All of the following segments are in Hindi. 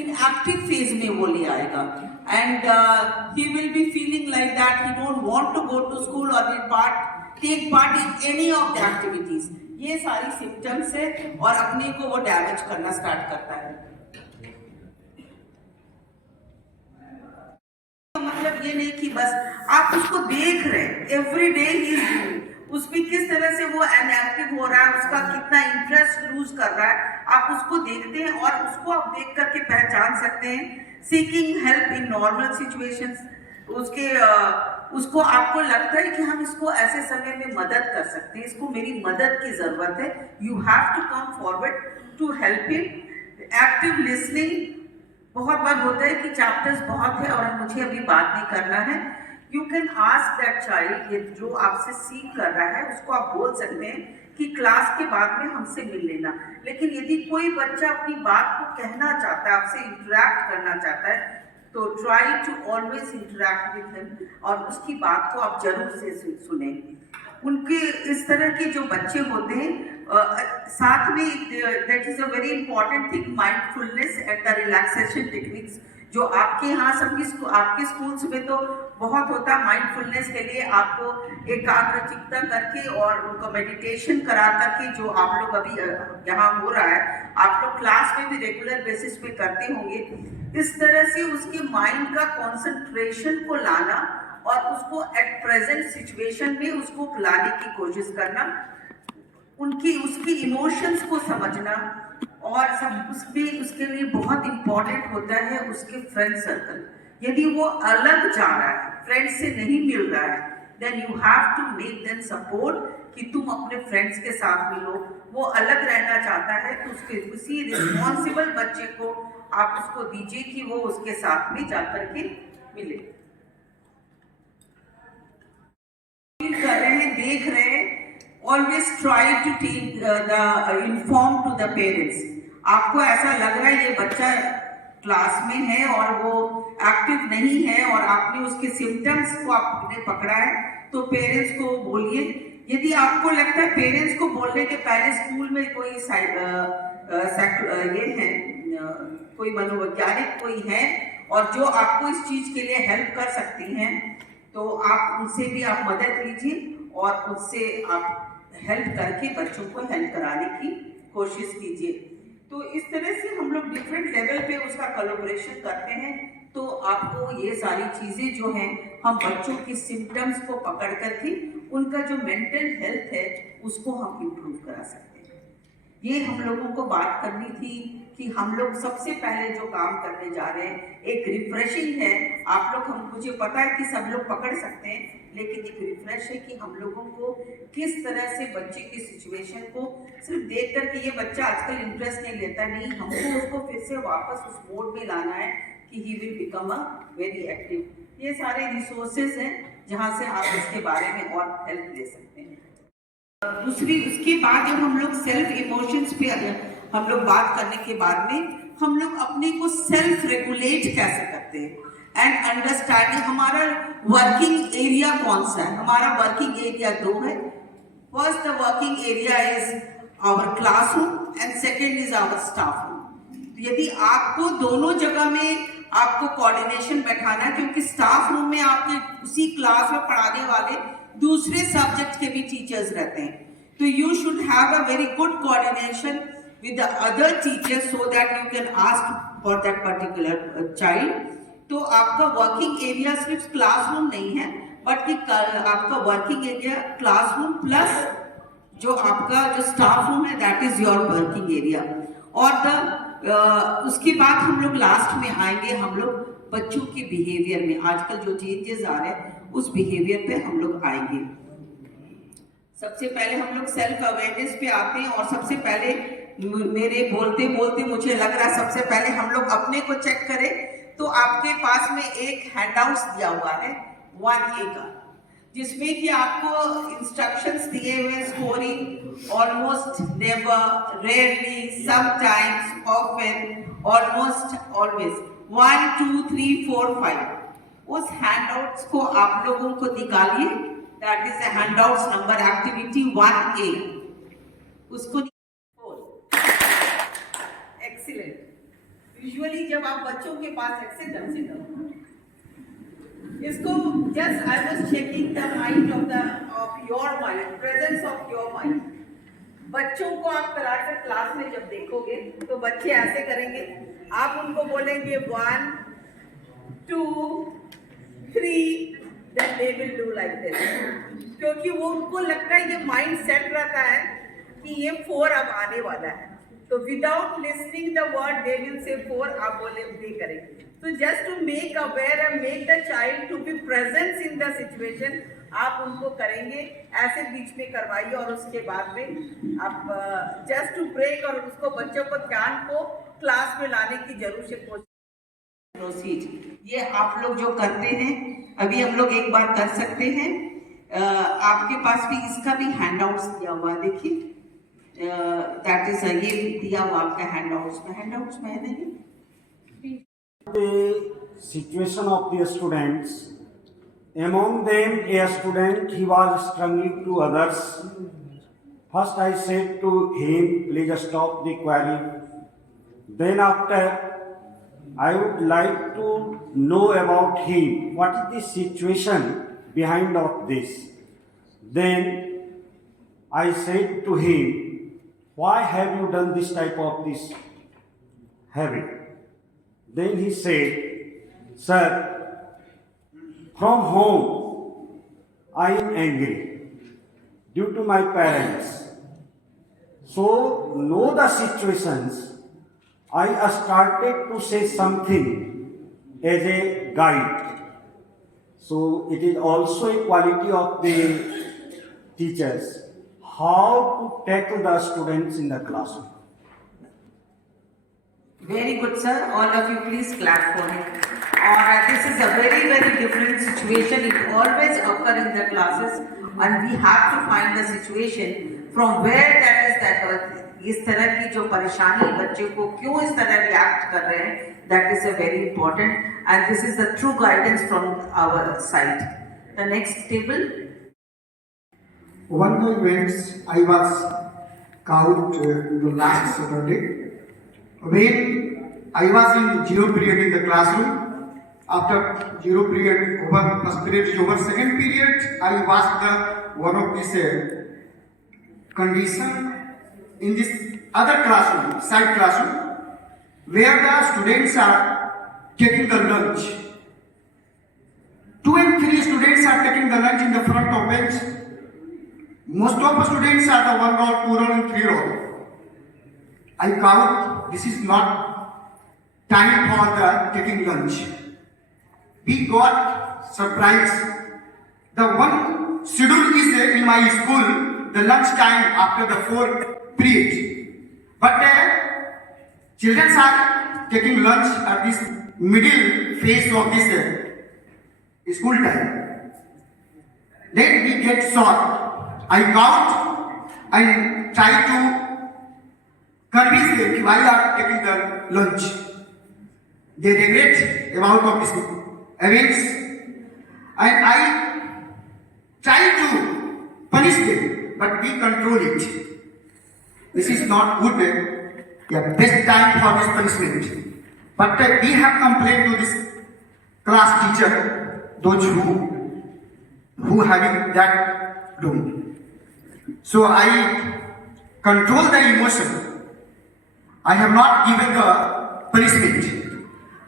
inactive phase में वो ले आएगा and he will be feeling like that he don't want to go to school or take part in any of the activities. ये सारी symptoms है और अपने को वो डैमेज करना स्टार्ट करता है। मतलब ये नहीं कि बस आप उसको देख रहे हैं एवरी डे ही उसमें किस तरह से वो इनएक्टिव हो रहा है, उसका कितना इंटरेस्ट लूज कर रहा है, आप उसको देखते हैं और उसको आप देख करके पहचान सकते हैं। Seeking help in normal situations, उसको आपको लगता है कि हम इसको ऐसे समय में मदद कर सकते हैं, इसको मेरी मदद की जरूरत है, you have to come forward to help him. Active listening, बहुत बार होता है कि चैप्टर्स बहुत है और मुझे अभी बात नहीं करना है, you can ask that child, ये जो आपसे सीख कर रहा है उसको आप बोल सकते हैं कि क्लास के बाद में हमसे मिल लेना। लेकिन यदि कोई बच्चा अपनी बात को कहना चाहता है, आपसे इंटरेक्ट करना चाहता है, तो try to always interact with him और उसकी बात को आप जरूर से सुने। उनके इस तरह के जो बच्चे होते हैं साथ में that is a very important thing, mindfulness and the relaxation techniques, जो आपके यहाँ आपके स्कूल्स में तो बहुत होता है। माइंडफुलनेस के लिए आपको एकाग्रचित्ता करके और उनको मेडिटेशन करा करके, जो आप लोग अभी यहाँ हो रहा है, आप लोग क्लास में भी रेगुलर बेसिस पे करते होंगे। इस तरह से उसके माइंड का कंसंट्रेशन को लाना और उसको एट प्रेजेंट सिचुएशन में उसको लाने की कोशिश करना, उसकी इमोशंस को समझना, और सब उसके लिए बहुत इंपॉर्टेंट होता है उसके फ्रेंड सर्कल। यदि वो अलग जा रहा है, फ्रेंड से नहीं मिल रहा है, then you have to make them support कि तुम अपने फ्रेंड्स के साथ मिलो। वो अलग रहना चाहता है तो उसके उसी रिस्पॉन्सिबल बच्चे को आप उसको दीजिए कि वो उसके साथ में जाकर के मिले। कर रहे हैं, देख रहे हैं, always try to take inform to the parents। आपको ऐसा लग रहा है ये बच्चा क्लास में है और वो एक्टिव नहीं है और आपने उसके सिम्टम्स को आपने पकड़ा है, तो पेरेंट्स को बोलिए। यदि आपको लगता है पेरेंट्स को बोलने के पहले स्कूल में कोई ये है, कोई मनोवैज्ञानिक कोई है और जो आपको इस चीज के लिए हेल्प कर सकती हैं, तो आप उनसे भी आप मदद लीजिए और उससे आप हेल्प करके बच्चों को हेल्प कराने की कोशिश कीजिए। तो इस तरह से हम लोग डिफरेंट लेवल पे उसका कोलैबोरेशन करते हैं, तो आपको ये सारी चीजें जो हैं, हम बच्चों की सिम्टम्स को पकड़ करके उनका जो मेंटल हेल्थ है उसको हम इम्प्रूव करा सकते हैं। ये हम लोगों को बात करनी थी कि हम लोग सबसे पहले जो काम करने जा रहे हैं एक रिफ्रेशिंग है। आप लोग, मुझे पता है कि सब लोग पकड़ सकते हैं, लेकिन एक रिफ्रेश है कि हम लोगों को किस तरह से बच्चे की सिचुएशन को सिर्फ देख कर के ये बच्चा आजकल इंटरेस्ट नहीं लेता, नहीं, हमको उसको फिर से वापस उस मोड में लाना है कि he will become a very active. ये सारे रिसोर्सेज हैं जहाँ से आप इसके बारे में और हेल्प ले सकते हैं। दूसरी, उसके बाद जब हम लोग सेल्फ इमोशंस पे हम लोग बात करने के बाद में हम लोग अपने को सेल्फ रेगुलेट कैसे करते हैं। एंड अंडरस्टैंडिंग हमारा वर्किंग एरिया कौन सा है। हमारा वर्किंग एरिया दो है। First the working area is our classroom and second is our staff room. यदि आपको दोनों जगह में आपको कोऑर्डिनेशन बैठाना है, क्योंकि स्टाफ रूम में आपके उसी क्लास में पढ़ाने वाले दूसरे सब्जेक्ट के भी टीचर्स रहते हैं, तो you should have a very good coordination with the other teachers so that you can ask for that particular child। तो आपका वर्किंग एरिया सिर्फ क्लासरूम नहीं है, बट कि आपका वर्किंग एरिया क्लासरूम प्लस जो आपका जो स्टाफ रूम है, that is your working area. और उसके बाद हम लोग लास्ट में आएंगे, हम लोग बच्चों के बिहेवियर में आजकल जो चेंजेस आ रहे हैं उस बिहेवियर पे हम लोग आएंगे। सबसे पहले हम लोग सेल्फ अवेयरनेस पे आते हैं, और सबसे पहले मेरे बोलते बोलते मुझे लग रहा है सबसे पहले हम लोग अपने को चेक करें। तो आपके पास में एक हैंडआउट्स दिया हुआ है 1A का, जिसमें कि आपको इंस्ट्रक्शंस दिए हुए scoring almost, never, rarely, sometimes, often, almost, always, 1 2 3 4 5। उस हैंडआउट्स को आप लोगों को निकालिए, that is a handouts number activity 1A। उसको यूजुअली जब आप बच्चों के पास ऐसे ढंग से करो, इसको just I was checking the mind of your mind, presence of your mind. बच्चों को आप कराटे क्लास में जब देखोगे तो बच्चे ऐसे करेंगे, आप उनको बोलेंगे 1 2 3, then they will do like this, क्योंकि वो उनको लगता है, ये माइंड सेट रहता है कि ये 4 अब आने वाला है। तो without listening the word they will say 4, आप बोले दे करेंगे। तो just to make aware and make the child to be present in the situation, आप उनको करेंगे ऐसे बीच में करवाइए, और उसके बाद में आप जस्ट टू ब्रेक और उसको बच्चों को ध्यान को क्लास में लाने की जरूर से प्रोसीड। ये आप लोग जो करते हैं अभी हम लोग एक बार कर सकते हैं। आपके पास भी इसका भी हैंडआउट्स दिया हुआ है, देखिए दैट इज ये दिया हुआ आपका हैंडआउट्स में है नहीं। The situation of the students, among them a student, he was struggling to others. First I said to him, please stop the query. Then after, I would like to know about him, what is the situation behind of this. Then I said to him, why have you done this type of this habit? Then he said, sir, from home I am angry due to my parents. So know the situations, I started to say something as a guide. So it is also a quality of the teachers, how to tackle the students in the classroom. Very good, sir. All of you please clap for him. This is a very, very different situation. It always occurs in the classes, and we have to find the situation from where that is that इस तरह की जो परेशानी बच्चे को क्यों इस तरह रिएक्ट कर रहे हैं, that is a very important, and this is the true guidance from our side. The next table. One events I was called the last Saturday when I was in zero period in the classroom. After zero period over, first period is over, second period I was the one of this condition in this other classroom, side classroom, where the students are taking the lunch. 2 and 3 students are taking the lunch in the front of bench. Most of the students are the 1 row, 2 row and 3 row. I count, this is not time for the taking lunch. We got surprised. The one schedule is in my school, the lunch time after the 4th period. But children are taking lunch at this middle phase of this school time. Then we get short. I count and try to convince them why you are taking the lunch. They regret about of this events, and I try to punish them, but we control it. This is not good, best time for this punishment. But we have complained to this class teacher, those who having that room. So I control the emotion. I have not given the punishment.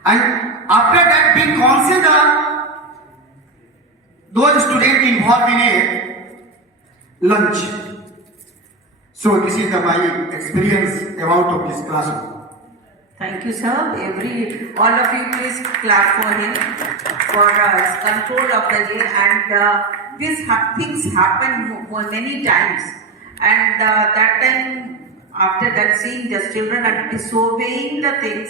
And after that, we consider those students involved in a lunch. So this is my experience about of this classroom. Thank you, sir. All of you, please clap for him for his control of the day. And these things happen many times. And that time, after that, seeing the children are disobeying the things,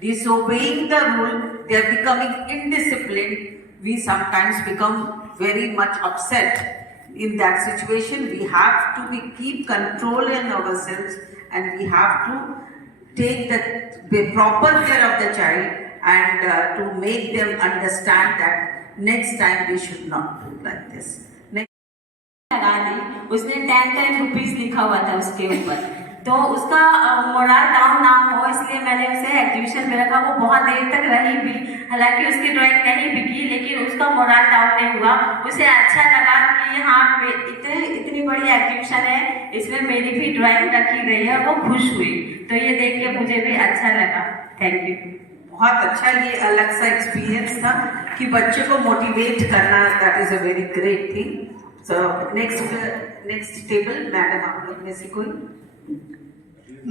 disobeying the rule, they are becoming indisciplined. We sometimes become very much upset. In that situation, we have to keep control in ourselves, and we have to take the proper care of the child, and to make them understand that next time we should not do like this. लगा दी, उसने 10 रुपीस लिखा हुआ था उसके ऊपर, तो उसका मोरल डाउन ना हो इसलिए मैंने उसे एग्जीबिशन में रखा। वो बहुत देर तक रही भी, हालांकि उसकी ड्राइंग नहीं बिकी, लेकिन उसका मोरल डाउन नहीं हुआ। उसे अच्छा लगा कि हाँ इतनी बड़ी एग्जीबिशन है, इसमें मेरी भी ड्राइंग रखी गई है, और वो खुश हुई। तो ये देख के मुझे भी अच्छा लगा। Thank you. बहुत अच्छा, ये अलग सा एक्सपीरियंस था कि बच्चे को मोटिवेट करना, that is a very great thing. So next table, madam आप लोग में से कोई?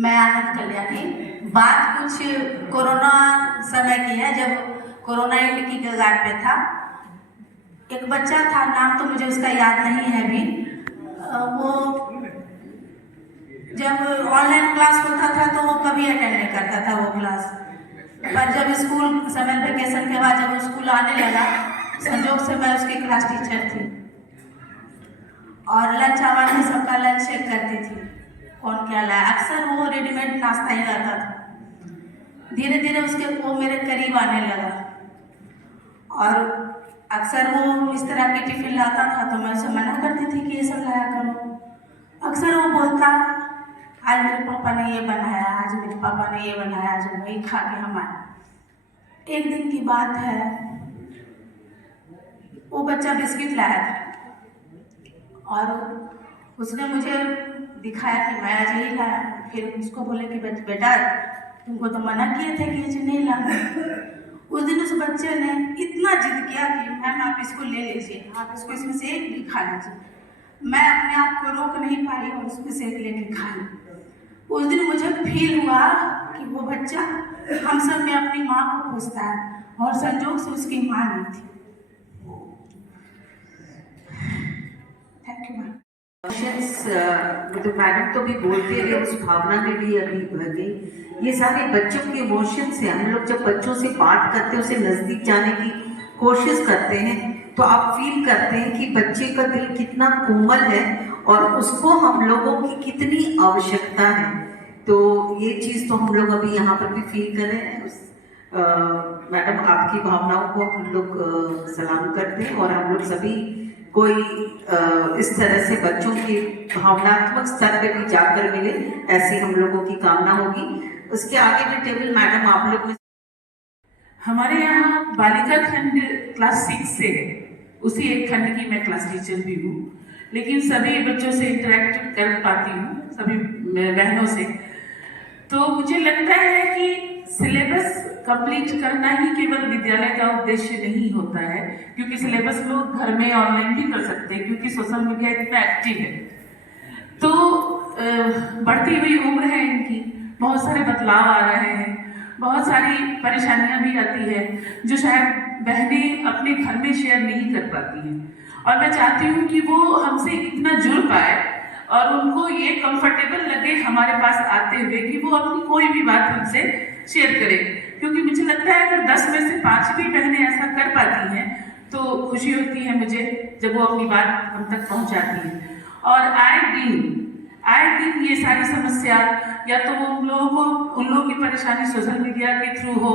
मैं आनंद कल्याणी। बात कुछ कोरोना समय की है, जब कोरोना युद्ध की कगार पे था। एक बच्चा था, नाम तो मुझे उसका याद नहीं है अभी। वो जब ऑनलाइन क्लास होता था तो वो कभी अटेंड नहीं करता था वो क्लास, पर जब स्कूल समर वेकेशन के बाद जब वो स्कूल आने लगा, संजोग से मैं उसकी क्लास टीचर थी, और लंच आवर में सबका लंच चेक करती थी कौन क्या लाया। अक्सर वो रेडीमेड नाश्ता ही रहता था। धीरे धीरे वो मेरे करीब आने लगा, और अक्सर वो इस तरह की टिफिन लाता था तो मैं उसे मना करती थी कि ये सब लाया करो। अक्सर वो बोलता, आज मेरे पापा ने ये बनाया, आज मेरे पापा ने ये बनाया, आज वही खा के हम आए। एक दिन की बात है, वो बच्चा बिस्किट लाया था, और उसने मुझे दिखाया कि मैं आज यही लाया। फिर उसको बोले कि बेटा तुमको तो मना किए थे कि ये चीज़ नहीं लाना। उस दिन उस बच्चे ने इतना जिद किया कि मैम आप इसको ले लीजिए, आप इसको इसमें से एक भी खा लीजिए। मैं अपने आप को रोक नहीं पाई और उसमें से एक लेके खा ली। उस दिन मुझे फील हुआ कि वो बच्चा हम सब में अपनी माँ को खोजता है, और संजोग से उसकी माँ नहीं थी। Thank you ma'am. तो मैडम तो भी बोलते रहे, उस भावना में भी अभी भर गई। ये सारे बच्चों के इमोशंस हैं। हम लोग जब बच्चों से बात करते हैं, उसे नजदीक जाने की कोशिश करते हैं, तो आप फील करते हैं कि बच्चे का दिल कितना कोमल है और उसको हम लोगों की कितनी आवश्यकता है। तो ये चीज़ तो हम लोग अभी यहाँ पर भी फील कर रहे हैं। मैडम आपकी भावनाओं को हम लोग सलाम करते हैं, और हम लोग सभी कोई इस तरह से बच्चों के भावनात्मक स्तर पे भी जाकर मिले, ऐसी हम लोगों की कामना होगी। उसके आगे भी टेबल मैडम आप लोग में हमारे यहाँ बालिका खंड क्लास 6 से है, उसी एक खंड की मैं क्लास टीचर भी हूँ, लेकिन सभी बच्चों से इंटरेक्ट कर पाती हूँ, सभी बहनों से। तो मुझे लगता है कि सिलेबस कंप्लीट करना ही केवल विद्यालय का उद्देश्य नहीं होता है, क्योंकि सिलेबस लोग घर में ऑनलाइन भी कर सकते हैं, क्योंकि सोशल मीडिया इतना एक्टिव है। तो बढ़ती हुई उम्र है इनकी, बहुत सारे बदलाव आ रहे हैं, बहुत सारी परेशानियां भी आती है जो शायद बहनें अपने घर में शेयर नहीं कर पाती हैं। और मैं चाहती हूँ कि वो हमसे इतना जुड़ पाए और उनको ये कंफर्टेबल लगे हमारे पास आते हुए कि वो अपनी कोई भी बात हमसे शेयर करें, क्योंकि मुझे लगता है अगर 10 में से 5 भी बहनें ऐसा कर पाती हैं तो खुशी होती है मुझे जब वो अपनी बात हम तक पहुंचाती हैं। और आए दिन आए दिन ये सारी समस्या या तो वो उन लोगों की परेशानी सोशल मीडिया के थ्रू हो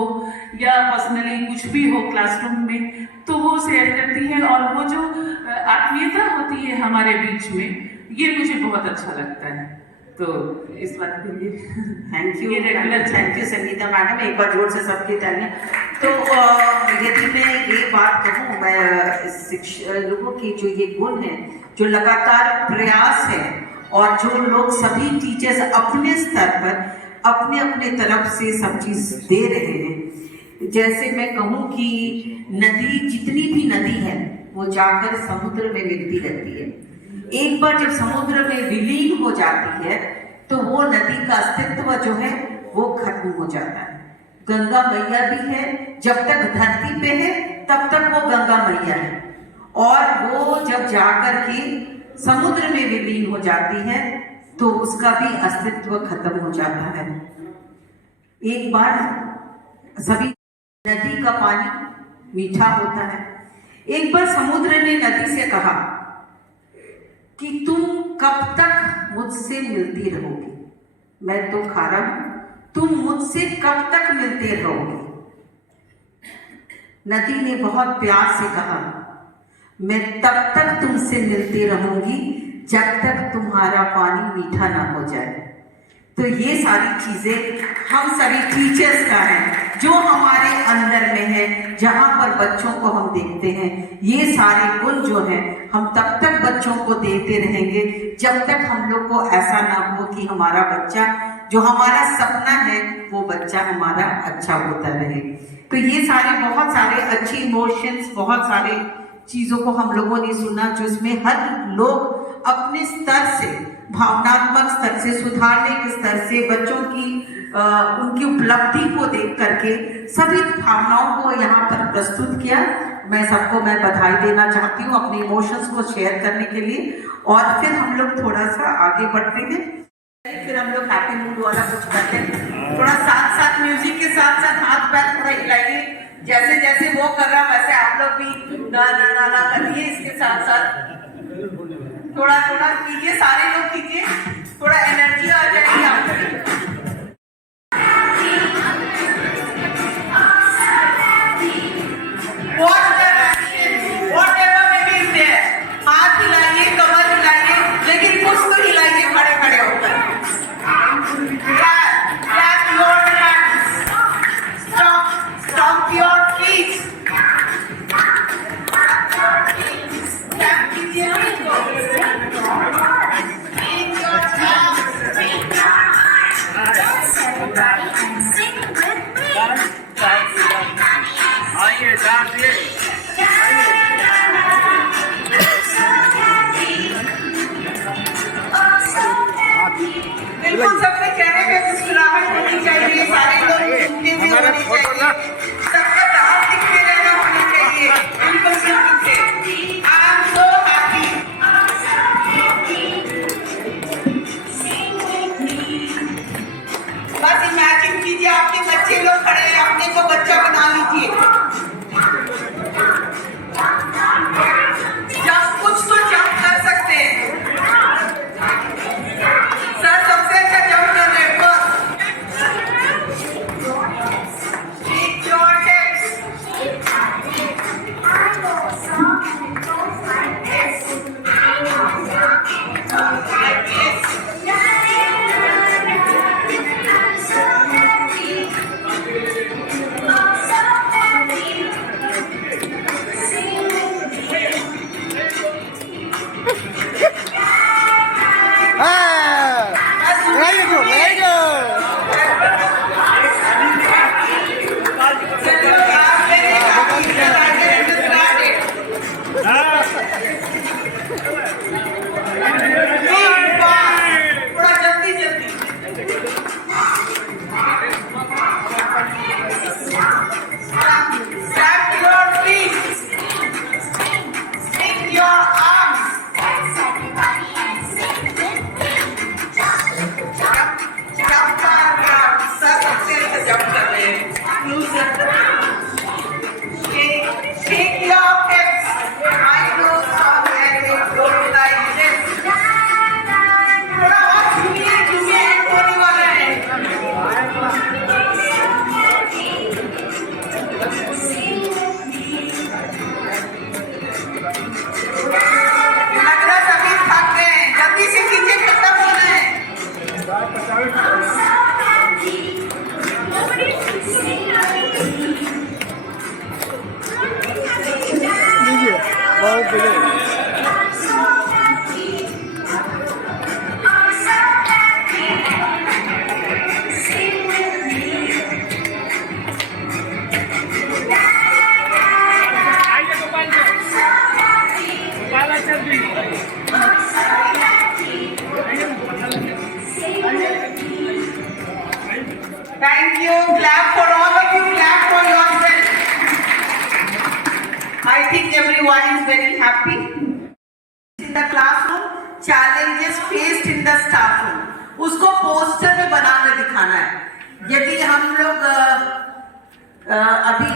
या पर्सनली कुछ भी हो क्लासरूम में, तो वो शेयर करती है। और वो जो आत्मीयता होती है हमारे बीच में, ये मुझे बहुत अच्छा लगता है। तो इस बात के लिए थैंक यू, ये regular thank you Sangeeta madam, एक बार जोर से सबके तालियां। तो यदि मैं ये बात कहूँ, मैं लोगों की जो ये गुण है, जो लगातार प्रयास है, और जो लोग सभी टीचर्स अपने स्तर पर अपने अपने तरफ से सब चीज दे रहे हैं। जैसे मैं कहूँ कि नदी, जितनी भी नदी है वो जाकर समुद्र में मिलती रहती है। एक बार जब समुद्र में विलीन हो जाती है तो वो नदी का अस्तित्व जो है वो खत्म हो जाता है। गंगा मैया भी है, जब तक धरती पे है तब तक वो गंगा मैया है, और वो जब जाकर के समुद्र में विलीन हो जाती है तो उसका भी अस्तित्व खत्म हो जाता है। एक बार सभी, नदी का पानी मीठा होता है। एक बार समुद्र ने नदी से कहा कि तुम कब तक मुझसे मिलती रहोगी, मैं तो खारा हूं, तुम मुझसे कब तक मिलते रहोगे। नदी ने बहुत प्यार से कहा, मैं तब तक तुमसे मिलती रहूंगी जब तक तुम्हारा पानी मीठा ना हो जाए। तो ये सारी चीजें हम सभी टीचर्स का है, जो हमारे अंदर में है, जहां पर बच्चों को हम देखते हैं। ये सारे गुण जो हैं हम तब तक बच्चों को देते रहेंगे जब तक हम लोग को ऐसा ना हो कि हमारा बच्चा, जो हमारा सपना है, वो बच्चा हमारा अच्छा होता रहे। तो ये सारे बहुत सारे अच्छे इमोशंस, बहुत सारे चीजों को हम लोगों ने सुना, जिसमें हर लोग अपने स्तर से, भावनात्मक स्तर से, सुधारने के स्तर से, बच्चों की उनकी उपलब्धि को देख करके सभी भावनाओं को यहाँ पर प्रस्तुत किया। मैं सबको बधाई देना चाहती हूँ अपने इमोशंस को शेयर करने के लिए। और फिर हम लोग थोड़ा सा आगे बढ़ते हैं, फिर हम लोग हैप्पी मूड वाला कुछ करते हैं। थोड़ा साथ साथ म्यूजिक के साथ साथ हाथ पैर थोड़ा हिलाइए, जैसे जैसे वो कर रहा वैसे आप लोग भी ना ना ना ना करिए। इसके साथ साथ थोड़ा थोड़ा कीजिए, सारे लोग कीजिए, थोड़ा एनर्जी आ जाएगी आपको। हाथ हिलाइए, कमर हिलाइए, लेकिन कुछ तो हिलाइए खड़े खड़े होकर। Clap your hands. Stomp your feet. Clap कीजिए उसको। Beat your drums. Dance everybody and sing with me. आइए डांसिए। बिल्कुल सबके चेहरे पे मुस्कुराहट होनी चाहिए, सारे लोग झूमते हुए होने चाहिए, सबका डांस दिखते रहना होना चाहिए। बिल्कुल बिल्कुल से आई एम सो हैप्पी। बस इमेजिन कीजिए आपके बच्चे लोग खड़े हैं, अपने को बच्चा बना लीजिए। जब कुछ तो जंप कर सकते हैं। सर सबसे अच्छा जंप कर रहे हैं। यदि हम लोग अभी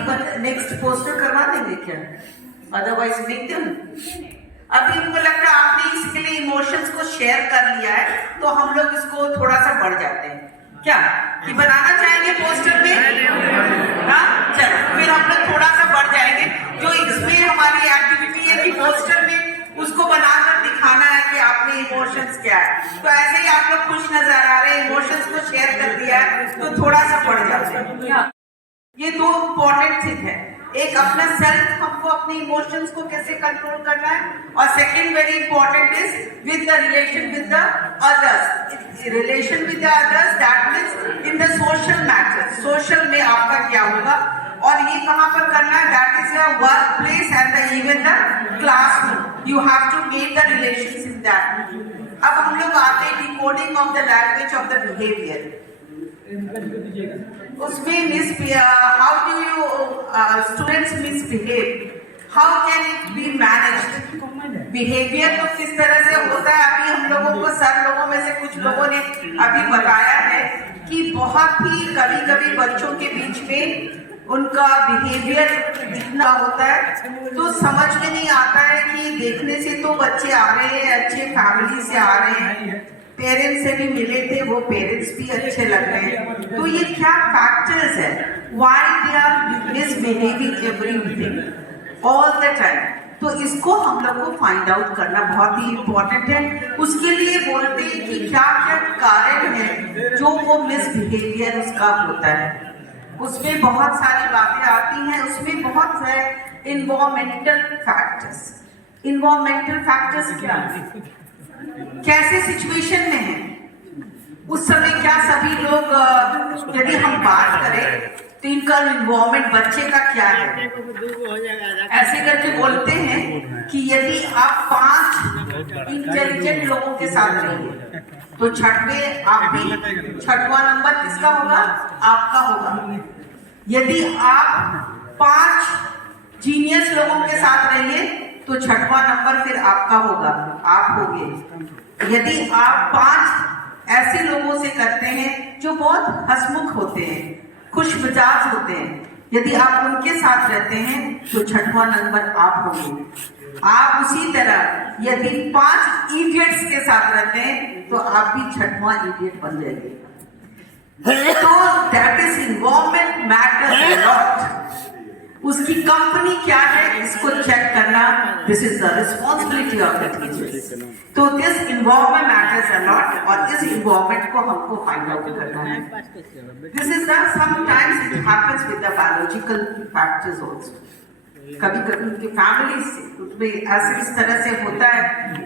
नेक्स्ट पोस्टर करवा देंगे क्या? Otherwise make them. अभी हमको लगता है आपने इसके लिए इमोशंस को शेयर कर लिया है, तो हम लोग इसको थोड़ा सा बढ़ जाते हैं क्या कि बनाना चाहेंगे पोस्टर में? हाँ, चलो फिर हम लोग थोड़ा सा बढ़ जाएंगे। जो इसमें हमारी एक्टिविटी है कि पोस्टर में उसको बनाकर दिखाना है कि आपने इमोशंस क्या है। तो ऐसे ही आप लोग खुश नजर आ रहे हैं, इमोशंस को शेयर कर दिया है, तो थोड़ा सा बढ़ जाते हैं। ये दो इम्पोर्टेंट थिंग है, एक अपना सेल्फ, हमको अपने इमोशंस को कैसे कंट्रोल करना है, और second very important is with the relation with the others. Relation with the others, that means in the social matters, social में आपका क्या होगा, और ये कहाँ पर करना है? That is your work place and even the classroom. You have to make the relations in that. अब हम लोग आते हैं decoding of the language of the behaviour. उसमें how do you students misbehave, how can it be managed? Behaviour तो किस तरह से होता है, अभी हम लोगों को, सर लोगों में से कुछ लोगों ने अभी बताया है कि बहुत ही कभी कभी बच्चों के बीच में उनका बिहेवियर इतना होता है तो समझ में नहीं आता है कि देखने से तो बच्चे आ रहे हैं, अच्छे फैमिली से आ रहे हैं, पेरेंट्स से भी मिले थे, वो पेरेंट्स भी अच्छे लग रहे हैं, तो ये क्या फैक्टर्स है, why they are misbehaving everything all the time? तो इसको हम लोग को फाइंड आउट करना बहुत ही इम्पोर्टेंट है। उसके लिए बोलते हैं कि क्या क्या कारण है जो वो मिसबिहेवियर उसका होता है। उसमें बहुत सारी बातें आती हैं, उसमें बहुत सारे इन्वायरमेंटल फैक्टर्स। इन्वायरमेंटल फैक्टर्स क्या है? कैसे सिचुएशन में है उस समय, क्या सभी लोग, यदि हम बात करें तो इनका इन्वायरमेंट बच्चे का क्या है, ऐसे करके बोलते हैं कि यदि आप 5 इंटेलिजेंट लोगों के साथ रहेंगे तो छठवां नंबर किसका होगा? आपका होगा। यदि आप 5 जीनियस लोगों के साथ रहिए तो छठवां नंबर फिर आपका होगा, आप होगे। यदि आप 5 ऐसे लोगों से करते हैं जो बहुत हंसमुख होते हैं, खुश मिजाज होते हैं, यदि आप उनके साथ रहते हैं तो छठवां नंबर आप होंगे। आप उसी तरह यदि 5 इडियट्स के साथ रहते हैं तो आप भी छठवां इडियट बन जाएंगे। तो that is environment matters a lot. उसकी कंपनी क्या है इसको चेक करना, this is the responsibility of the teachers. तो this environment matters a lot, और इस इन्वायरमेंट को हमको फाइंड आउट करना है। This is the sometimes it happens with the biological factors also. कभी कभी उनकी फैमिली से उसमें ऐसे इस तरह से होता है।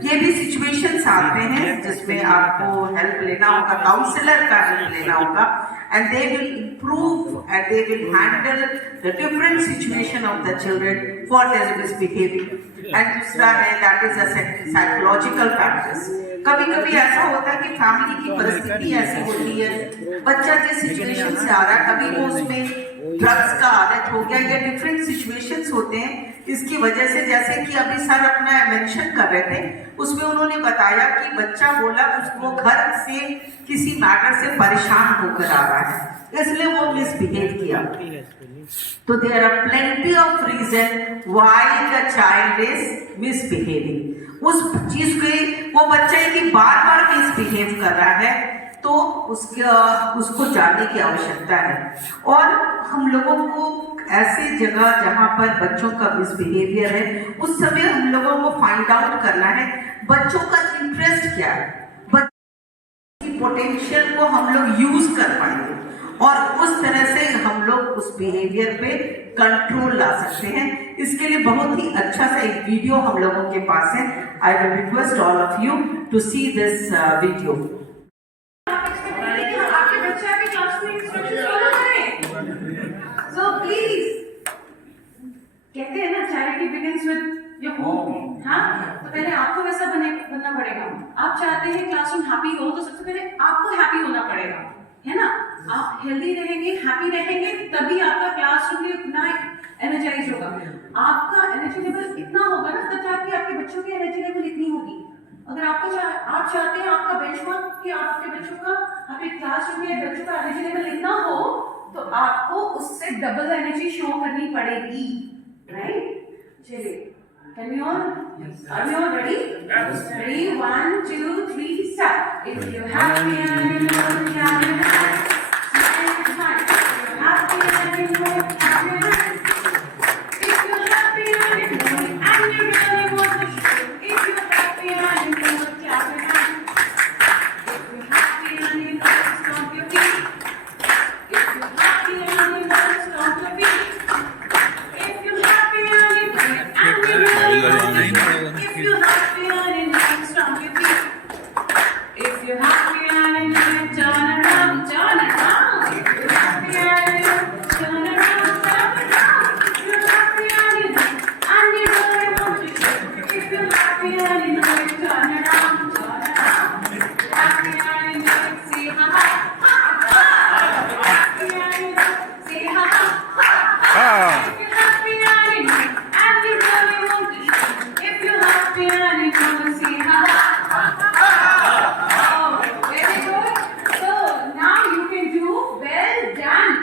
ये भी सिचुएशंस आते हैं जिसमें आपको हेल्प लेना होगा, काउंसलर का हेल्प लेना होगा, and they will improve and they will handle the different situation of the children for their misbehaving. And दूसरा है that is a psychological factors. कभी कभी ऐसा होता है कि फैमिली की परिस्थिति ऐसी होती है, बच्चा जिस सिचुएशन से आ रहा है, कभी वो उसमें ड्रग्स का आदत हो गया या डिफरेंट सिचुएशंस होते हैं, इसकी वजह से, जैसे कि अभी सर अपना मेंशन कर रहे थे, उसमें उन्होंने बताया कि बच्चा बोला उसको घर से किसी मैटर से परेशान होकर आ रहा है, इसलिए वो मिसबिहेव किया। तो there are plenty of reason why the child is misbehaving. उस चीज के वो बच्चा यदि बार बार मिसबिहेव कर रहा है तो उसको जानने की आवश्यकता है। और हम लोगों को ऐसे जगह जहां पर बच्चों का मिसबिहेवियर है, उस समय हम लोगों को फाइंड आउट करना है बच्चों का इंटरेस्ट क्या है, बच्चों की पोटेंशियल को हम लोग यूज कर पाएंगे, और उस तरह से हम लोग उस बिहेवियर पे कंट्रोल ला सकते हैं। इसके लिए बहुत ही अच्छा सा एक वीडियो हम लोगों के पास है। I will request all of you to see this video. कहते हैं ना charity begins with your home. हाँ, तो पहले आपको वैसा बनना पड़ेगा। आप चाहते हैं क्लासरूम हैप्पी हो तो सबसे पहले आपको हैप्पी होना पड़ेगा, है ना। आप हेल्दी रहेंगे, हैप्पी रहेंगे, तभी आपका क्लासरूम भी उतना एनर्जाइज होगा। आपका एनर्जी लेवल इतना होगा ना, तब जाके आपके बच्चों की एनर्जी लेवल इतनी होगी। अगर आप चाहते हैं आपका बेंचमार्क कि आपके बच्चों का आपके क्लासरूम में बच्चों का एनर्जी लेवल इतना हो, तो आपको उससे डबल एनर्जी शो करनी पड़ेगी, राइट? चलिए, can we all? Are we all ready? Yes. Ready? 1, 2, 3, start. If you're happy and you know it, clap your hands. If you're happy and you know it, clap your hands. If you're happy and you know it, and you really want to show. If you're happy and you know it, clap your hands. If you're happy and you know it, stomp your feet. If you're happy and you know it, stomp your feet. If you're happy and you know it, and you really want to show. If you're happy and you know it, stomp your feet. If you're happy and you know it, turn around, turn around. If you're happy and you know it, turn around, turn around. If you're happy and you know it, and you really want to show. If you're happy and you know it, turn around, turn around. If you're happy and you know it, say ha ha ha ha. If you're happy and you know it, say ha ha ha ha. If you're happy and you know it, and you really want to show. If you're happy and you know it, say ha ha ha ha. Oh, very good. So now you can do well done.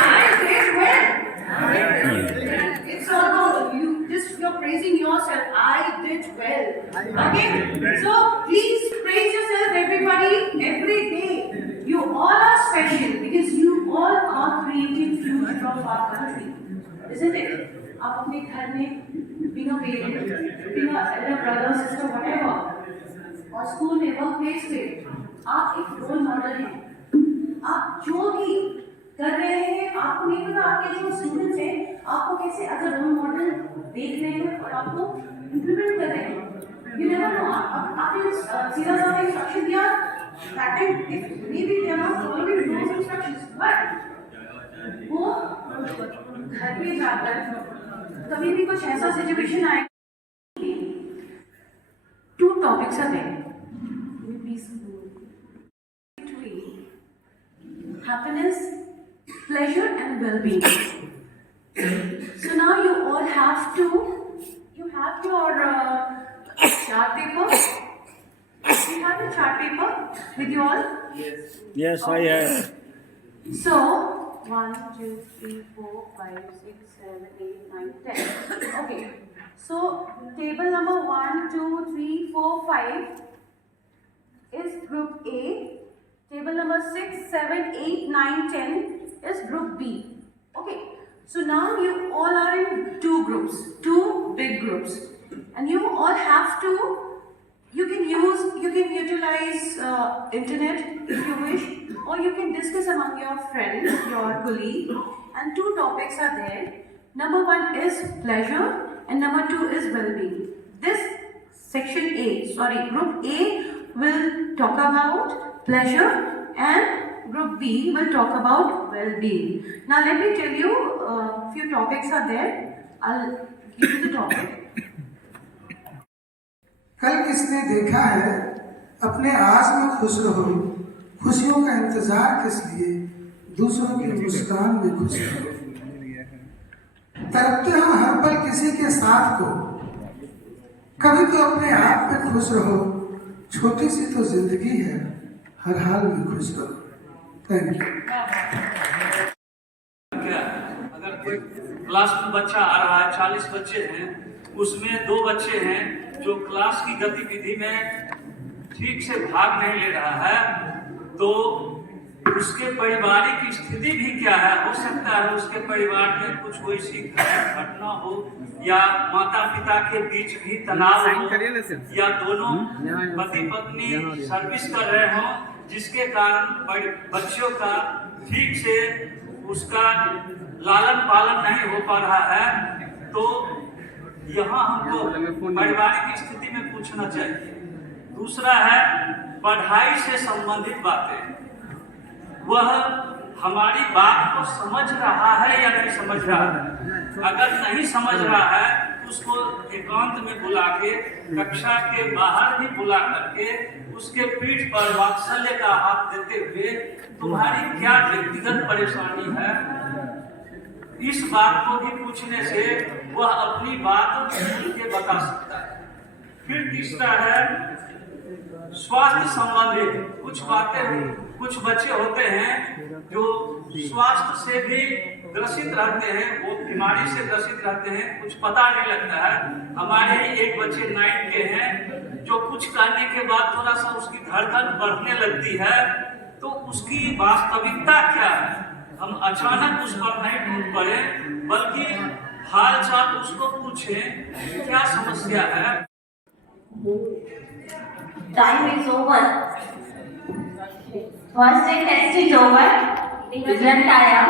I did well. It's all about you're praising yourself. I did well. Okay? So please praise yourself, everybody, every day. You all are special because you all are creating future of our country. Isn't it? आप अपने घर में being a parent, being a elder brother, sister, whatever, और स्कूल में, वर्क प्लेस पे आप एक रोल मॉडल हैं। आप जो भी कर रहे हैं, आपको नहीं पता आपके जो स्टूडेंट्स हैं आपको कैसे एज अ रोल मॉडल देख रहे हैं और आपको इम्प्लीमेंट कर रहे हैं। यू नेवर नो, आपने सीधा साधा इंस्ट्रक्शन दिया, that time if maybe they are not following those instructions, but वो घर पे जाकर कभी भी कुछ ऐसा सिचुएशन आए, two topics are there. Happiness, pleasure and well-being. So now you all have you have your chart paper. Do you have your chart paper with you all? Yes, I have. So 1, 2, 3, 4, 5, 6, 7, 8, 9, 10. Okay. So table number 1, 2, 3, 4, 5 is group A. Table number 6, 7, 8, 9, 10 is group B. Okay. So now you all are in two groups, two big groups, and you all have to. You can utilize internet if you wish, or you can discuss among your friends, your colleague, and two topics are there. Number 1 is pleasure, and number 2 is well-being. This section group A will talk about pleasure, and group B will talk about well-being. Now let me tell you a few topics are there. I'll give you the topic. कल किसने देखा है अपने आज में खुश रहो, खुशियों का इंतजार किस लिए, दूसरों की मुस्कान में खुश रहो। तरपते हो हर पल किसी के साथ को, कभी तो अपने आप में खुश रहो, छोटी सी तो जिंदगी है, हर हाल में खुश रहो। Thank you. अगर कोई क्लास में बच्चा आ रहा है, 40 बच्चे हैं, उसमें 2 बच्चे हैं जो क्लास की गतिविधि में ठीक से भाग नहीं ले रहा है, तो उसके पारिवारिक स्थिति भी क्या है। हो सकता है उसके परिवार में कुछ कोई सी घटना हो, या माता पिता के बीच भी तनाव हो, या दोनों पति पत्नी सर्विस कर रहे हों, जिसके कारण बच्चों का ठीक से उसका लालन पालन नहीं हो पा रहा है। तो यहाँ हमको पारिवारिक स्थिति में पूछना चाहिए। दूसरा है पढ़ाई से संबंधित बातें, वह हमारी बात को समझ रहा है या नहीं समझ रहा है। अगर नहीं समझ रहा है उसको एकांत में बुला के, कक्षा के बाहर भी बुला करके उसके पीठ पर वात्सल्य का हाथ देते हुए तुम्हारी क्या व्यक्तिगत परेशानी है, इस बात को भी पूछने से वह अपनी बात खुल के बता सकता है। फिर तीसरा है स्वास्थ्य संबंधित कुछ बातें। कुछ बच्चे होते हैं जो स्वास्थ्य से भी ग्रसित रहते हैं, वो बीमारी से ग्रसित रहते हैं, कुछ पता नहीं लगता है। हमारे ही एक बच्चे 9 के हैं जो कुछ करने के बाद थोड़ा सा उसकी धड़कन बढ़ने लगती है, तो उसकी वास्तविकता क्या है हम अचानक उस पर नहीं टूट पड़े, बल्कि हाल चाल उसको पूछें क्या समस्या है। Time is over. First day test is over. Result आया।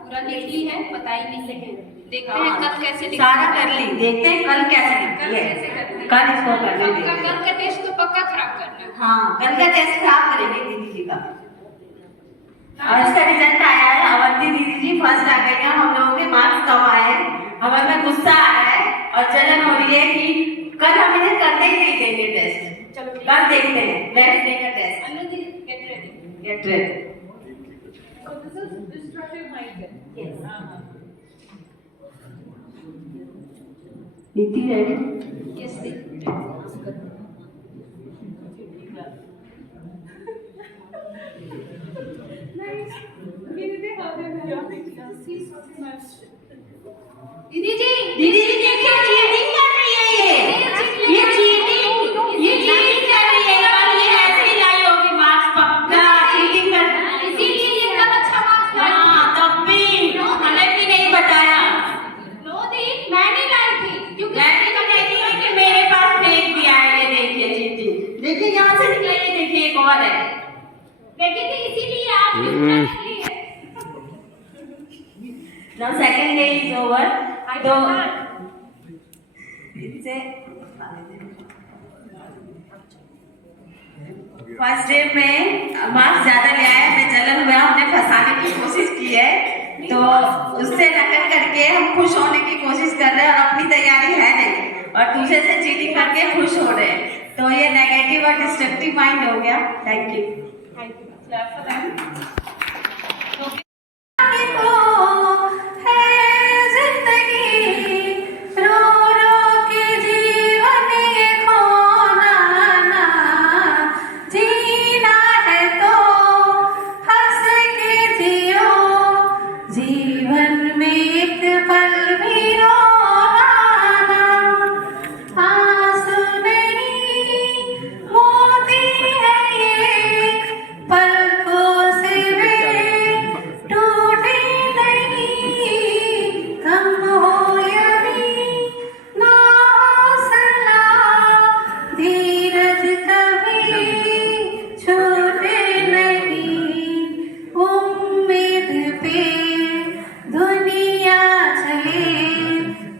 पूरा देख ली है, बता ही नहीं सके। देखते हैं कल कैसे सारा कर ली, देखते हैं कल कैसे कल कैसे करते हैं। कल इसको करने देंगे। कल का टेस्ट तो पक्का खराब करना है। हाँ, कल का टेस्ट खराब करेंगे दीदी जी का। और इसका रिजल्ट आया है, अवंती दीदी जी फर्स्ट आ गई है। हम लोगों के मार्क्स कम आए हैं, हमारे में गुस्सा आ रहा है और जलन हो रही है कि कल हम इन्हें करने ही नहीं देंगे टेस्ट। चलो कल देखते हैं, let's take a test. Anu ji get ready. Get ready. So this is destructive mindset. Yes. Niti ready? Yes दी। दीदी जी देखिए चीटिंग कर रही है ये चीटिंग कर रही है। कल ये ऐसे ही लाई होगी मार्क्स पक्का। चीटिंग कर इसीलिए ये कल अच्छा मार्क्स लाई। हाँ, तब भी हमें भी नहीं बताया। नो दी मैं नहीं लाई थी क्योंकि मैं तो कहती हूँ कि मेरे पास फेक भी आया। ये देखिए चीटिंग, देखिए यहाँ से निकला, ये देखिए एक और है। बेटी थी इसीलिए आप निकली है। Now second day is over. तो इससे फर्स्ट डे में मार्क्स ज्यादा ले आया, मैं जलन हुआ, हमने फंसाने की कोशिश की है, तो उससे नकल करके हम खुश होने की कोशिश कर रहे हैं और अपनी तैयारी है नहीं और दूसरे से चीटिंग करके खुश हो रहे हैं। तो ये नेगेटिव और डिस्ट्रक्टिव माइंड हो गया। Thank you. Clap for them.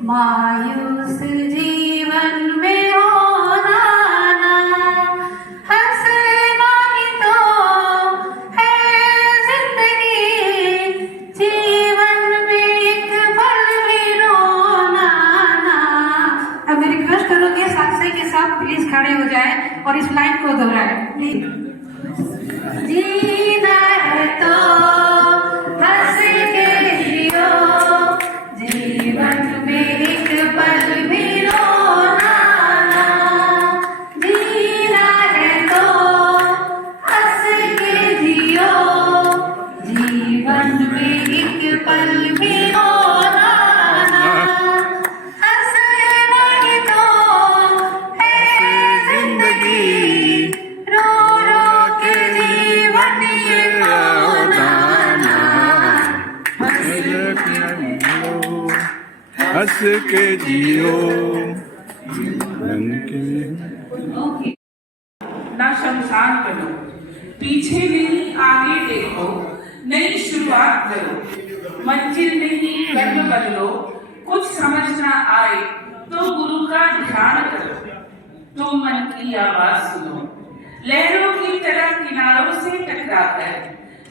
मायूस जीवन में होना हंसना ही तो है जिंदगी, जीवन में एक पल भी रोना। अब मैं रिक्वेस्ट करूंगी साक्षी के साथ प्लीज खड़े हो जाए और इस लाइन को दोहराएं प्लीज। जीना है तो हंस के जियो, जीवन में एक पल भी रोना ना। जीना है तो हंस के जियो, जीवन में एक पल भी रोना ना। हंसना ही तो है जिंदगी, रो रो के जीवन ये रोना ना। हंस के जियो। ना शमशान बनो, पीछे नहीं आगे देखो, नई शुरुआत करो, मंजिल नहीं कर्म बदलो, कुछ समझ ना आए तो गुरु का ध्यान करो, तो मन की आवाज सुनो, लहरों की तरह किनारों से टकराकर,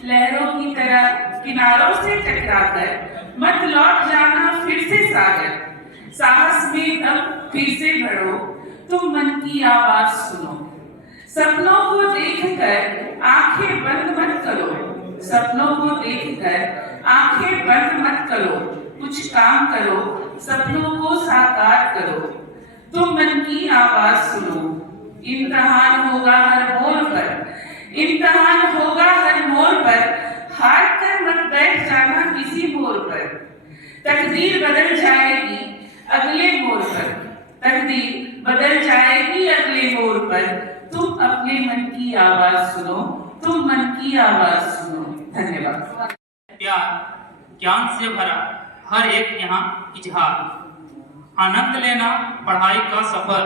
लहरों की तरह किनारों से टकराकर मत लौट जाना फिर से सागर, साहस में दम फिर से बढ़ो, तुम मन की आवाज सुनो, सपनों को देखकर आंखें बंद मत करो, सपनों को देखकर आंखें बंद मत करो, कुछ काम करो, सपनों को साकार करो, तुम मन की आवाज सुनो। इम्तिहान होगा हर मोड़ पर, इम्तिहान होगा हर मोड़ पर, हार कर मत बैठ जाना किसी मोड़ पर। तकदीर बदल जाएगी अगले मोड़ पर, तकदीर बदल जाएगी अगले मोड़ पर। तुम अपने मन की आवाज सुनो, तुम मन की आवाज सुनो। धन्यवाद। प्यार ज्ञान से भरा हर एक यहाँ इजहार, आनंद लेना पढ़ाई का सफर,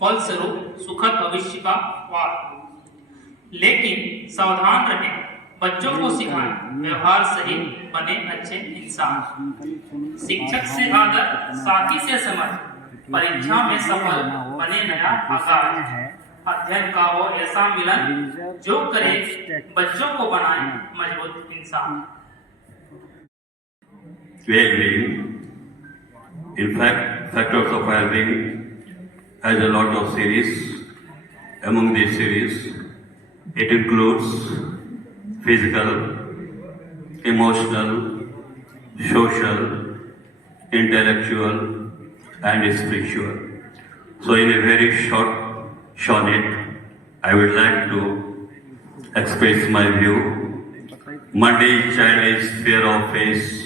फलस्वरूप सुखद भविष्य का वार। लेकिन सावधान रहें, बच्चों को सिखाएं व्यवहार सही, बने अच्छे इंसान। शिक्षक से आदर, साथी से समझ, परीक्षा में सफल बने नया आगाज। अध्ययन का हो ऐसा मिलन जो करे बच्चों को बनाए मजबूत इंसान। Well-being. In fact, factors of well-being has a lot of series. Among these series, it includes physical, emotional, social, intellectual, and spiritual. So in a very short sonnet, I would like to express my view. Monday child is fair of face,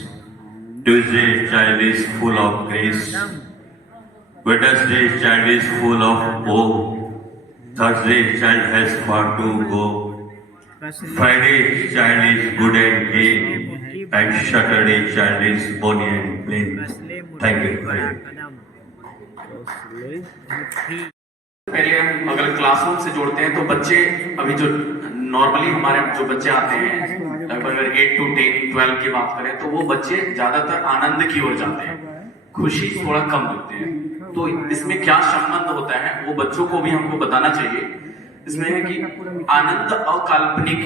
Tuesday child is full of grace, Wednesday child is full of woe, Thursday child has far to go, Friday child is good and gay, and Saturday child is bonny and plain. Thank you. पहले हम अगर क्लासरूम से जोड़ते हैं तो बच्चे अभी जो नॉर्मली हमारे जो बच्चे आते हैं लगभग अगर 8 to 12 की बात करें तो वो बच्चे ज्यादातर आनंद की ओर जाते हैं, खुशी थोड़ा कम होते हैं। तो इसमें क्या संबंध होता है वो बच्चों को भी हमको बताना चाहिए। इसमें है कि आनंद अकाल्पनिक,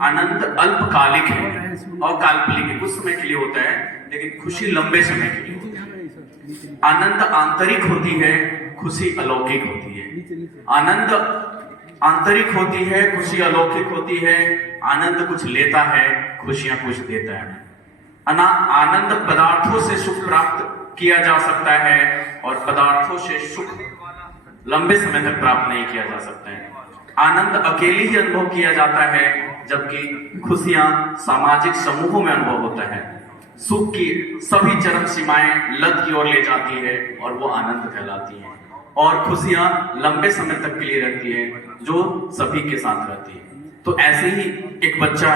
आनंद अल्पकालिक है और काल्पनिक कुछ समय के लिए होता है, लेकिन खुशी लंबे समय के लिए होती है। आनंद आंतरिक होती है, खुशी अलौकिक होती है। आनंद आंतरिक होती है, खुशी अलौकिक होती है। आनंद कुछ लेता है, खुशियां कुछ देता है। आनंद पदार्थों से सुख प्राप्त किया जा सकता है और पदार्थों से सुख लंबे समय तक प्राप्त नहीं किया जा सकता है। आनंद अकेले ही अनुभव किया जाता है, जबकि खुशियां सामाजिक समूहों में अनुभव होता है। सुख की सभी चरम सीमाएं लत की ओर ले जाती है और वो आनंद कहलाती है, और खुशियां लंबे समय तक के लिए रहती है जो सभी के साथ रहती है। तो ऐसे ही एक बच्चा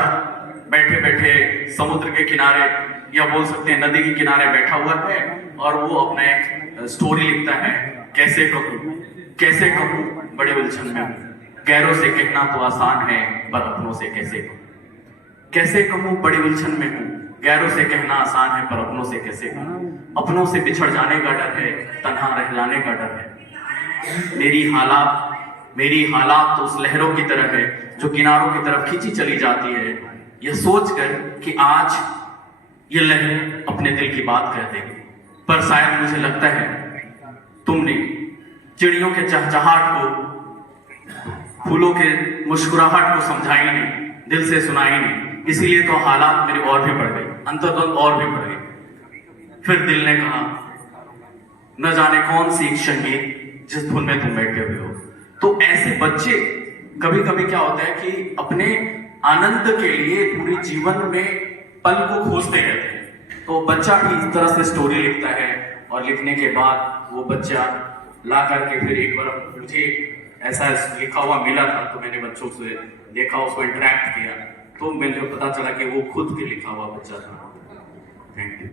बैठे बैठे समुद्र के किनारे या बोल सकते हैं नदी के किनारे बैठा हुआ है और वो अपना एक स्टोरी लिखता है, कैसे कहूँ बड़े उलझन में हूँ, गैरों से कहना तो आसान है पर अपनों से कैसे कहूँ। कैसे कहूँ बड़ी उलझन में हूँ, गैरों से कहना आसान है पर अपनों से कैसे कहूँ। अपनों से बिछड़ जाने का डर है, तन्हा रह जाने का डर है। मेरी हालात तो उस लहरों की तरह है जो किनारों की तरफ खींची चली जाती है, यह सोचकर कि आज ये लहर अपने दिल की बात कह देगी। पर शायद मुझे लगता है तुमने चिड़ियों के चहचहाट को, फूलों के मुस्कुराहट को समझा ही नहीं, दिल से सुना ही नहीं, इसीलिए तो हालात मेरे और भी बढ़ गए, अंतर्द्वंद और भी बढ़ गए। फिर दिल ने कहा न जाने कौन सी संगीत जिस धुन में तुम बैठे हुए हो। तो ऐसे बच्चे कभी कभी क्या होता है कि अपने आनंद के लिए पूरी जीवन में पल को खोजते रहते हैं। तो बच्चा भी इस तरह से स्टोरी लिखता है और लिखने के बाद वो बच्चा ला करके फिर एक बार मुझे ऐसा लिखा हुआ मिला था तो मैंने बच्चों से देखा, उसको इंटरेक्ट किया, तो मुझे पता चला कि वो खुद के लिखा हुआ बच्चा था। Thank you.